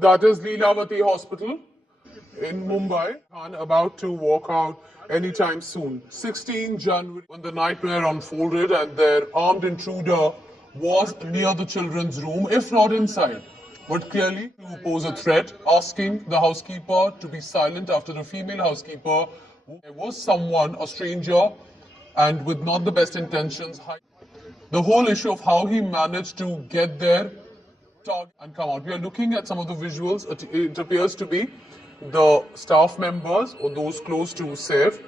That is Leelavati Hospital in Mumbai and about to walk out anytime soon. 16 January, when the nightmare unfolded and their armed intruder was near the children's room, if not inside, but clearly to pose a threat, asking the housekeeper to be silent after the female housekeeper, there was someone, a stranger, and with not the best intentions. The whole issue of how he managed to get there and come out. We are looking at some of the visuals. It appears to be the staff members or those close to Saif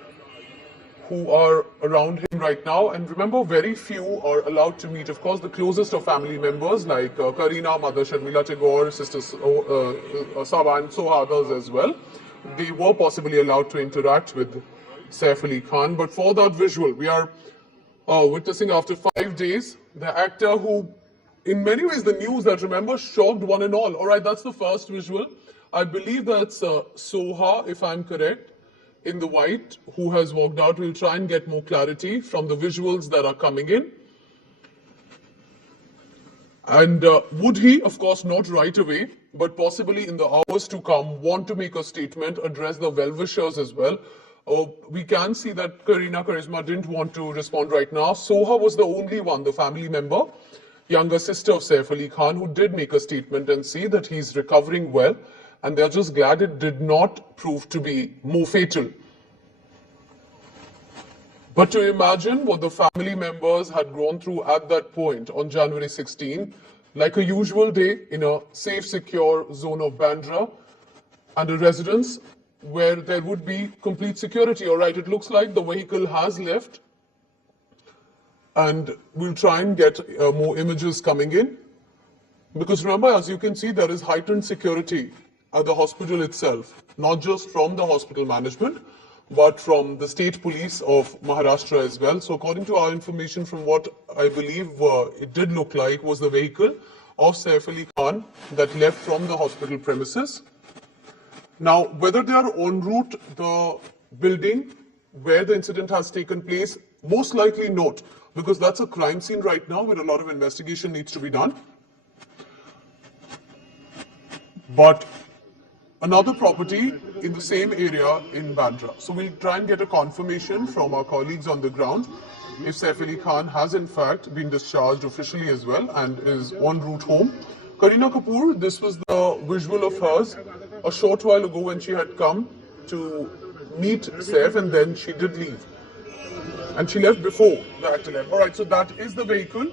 who are around him right now. And remember, very few are allowed to meet. Of course, the closest of family members like Karina, Mother Sharmila Tagore, Sister Saba, and so others as well. They were possibly allowed to interact with Saif Ali Khan. But for that visual, we are witnessing after 5 days, the actor who, in many ways, the news that remember shocked one and all. All right, that's the first visual. I believe that's Soha, if I'm correct, in the white, who has walked out. We'll try and get more clarity from the visuals that are coming in. And would he, of course, not right away, but possibly in the hours to come, want to make a statement, address the well-wishers as well? We can see that Karina Karisma didn't want to respond right now. Soha was the only one, the family member, younger sister of Saif Ali Khan, who did make a statement and say that he's recovering well, and they're just glad it did not prove to be more fatal. But to imagine what the family members had gone through at that point on January 16, like a usual day in a safe, secure zone of Bandra and a residence where there would be complete security. All right, it looks like the vehicle has left, and we'll try and get more images coming in. Because remember, as you can see, there is heightened security at the hospital itself, not just from the hospital management, but from the state police of Maharashtra as well. So according to our information, from what I believe it did look like was the vehicle of Saif Ali Khan that left from the hospital premises. Now, whether they are en route the building where the incident has taken place, most likely not, because that's a crime scene right now where a lot of investigation needs to be done. But another property in the same area in Bandra. So we'll try and get a confirmation from our colleagues on the ground if Saif Ali Khan has in fact been discharged officially as well and is en route home. Kareena Kapoor, this was the visual of hers a short while ago when she had come to meet Saif, and then she did leave. And she left before the actor left. Alright, so that is the vehicle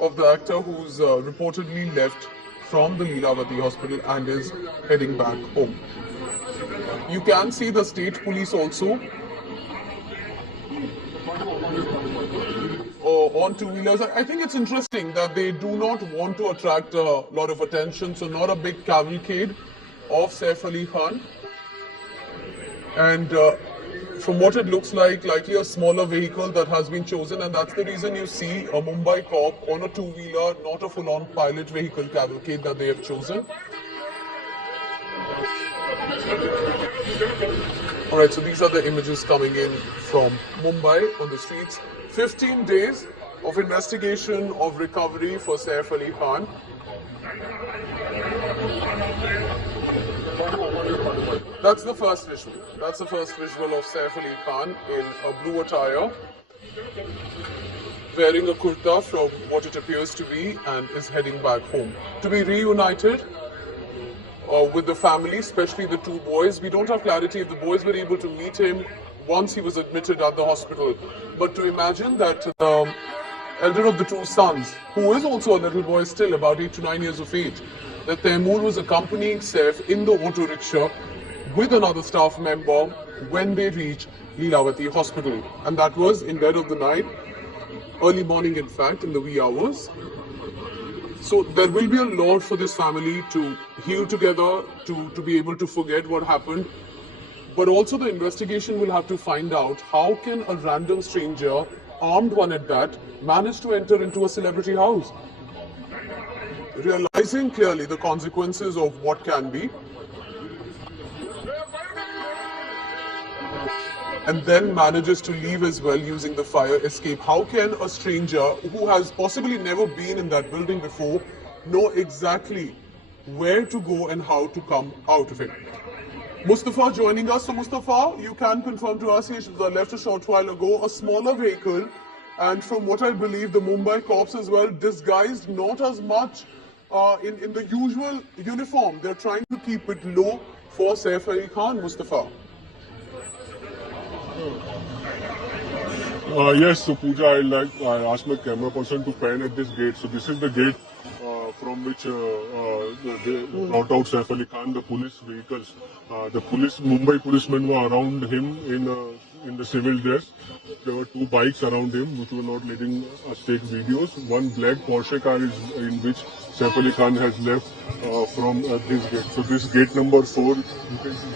of the actor who's reportedly left from the Leelavati hospital and is heading back home. You can see the state police also on two-wheelers. I think it's interesting that they do not want to attract a lot of attention, so not a big cavalcade of Saif Ali Khan. And from what it looks like, likely a smaller vehicle that has been chosen, and that's the reason you see a Mumbai cop on a two-wheeler, not a full-on pilot vehicle cavalcade that they have chosen. Alright, so these are the images coming in from Mumbai on the streets. 15 days of investigation, of recovery for Saif Ali Khan. That's the first visual. That's the first visual of Saif Ali Khan in a blue attire, wearing a kurta from what it appears to be, and is heading back home. To be reunited with the family, especially the two boys. We don't have clarity if the boys were able to meet him once he was admitted at the hospital. But to imagine that the elder of the two sons, who is also a little boy still, about 8 to 9 years of age, that Taimur was accompanying Saif in the auto rickshaw with another staff member when they reached Leelavati hospital. And that was in dead of the night, early morning in fact, in the wee hours. So there will be a lot for this family to heal together, to be able to forget what happened. But also the investigation will have to find out how can a random stranger, armed one at that, manage to enter into a celebrity house. Realizing clearly the consequences of what can be, and then manages to leave as well using the fire escape. How can a stranger who has possibly never been in that building before know exactly where to go and how to come out of it. Mustafa joining us. So Mustafa, you can confirm to us, he left a short while ago, a smaller vehicle, and from what I believe, the Mumbai cops as well, disguised not as much in the usual uniform. They're trying to keep it low for Saif Ali Khan, Mustafa. Yes, so Pooja, I asked my camera person to pan at this gate. So this is the gate from which they brought out Saif Ali Khan, the police vehicles. The Mumbai policemen were around him in the civil dress. There were two bikes around him which were not letting us take videos. One black Porsche car is in which Saif Ali Khan has left from this gate. So this gate number 4, you can see.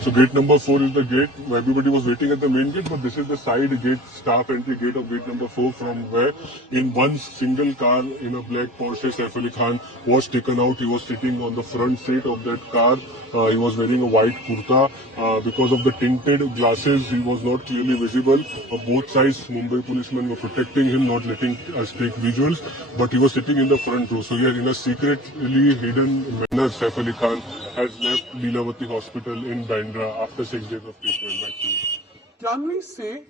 So gate number 4 is the gate. Everybody was waiting at the main gate, but this is the side gate, staff entry gate of gate number 4, from where in one single car in a black Porsche, Saif Ali Khan was taken out. He was sitting on the front seat of that car. He was wearing a white kurta. Because of the tinted glasses, he was not clearly visible. Both sides, Mumbai policemen were protecting him, not letting us take visuals. But he was sitting in the front row. So yeah, in a secretly hidden manner, Saif Ali Khan has left Leelavati Hospital in Bandra after 6 days of treatment. Back to you. Can we say,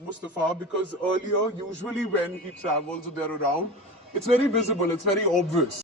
Mustafa, because earlier, usually when he travels or they're around, it's very visible, it's very obvious.